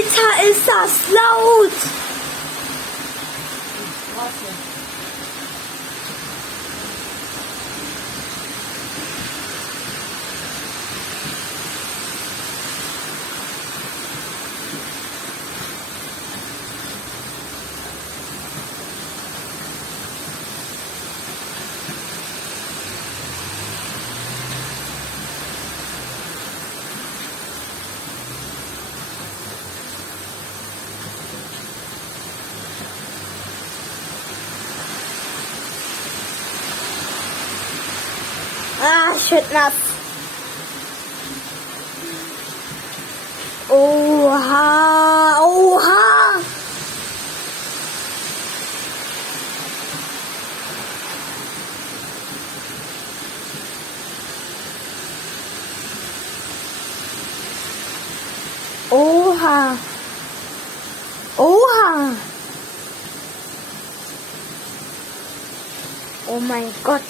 Alter, ist das laut! Warte. Ah, ich werd nass. Oha, oha. Oha. Oha. Oh mein Gott.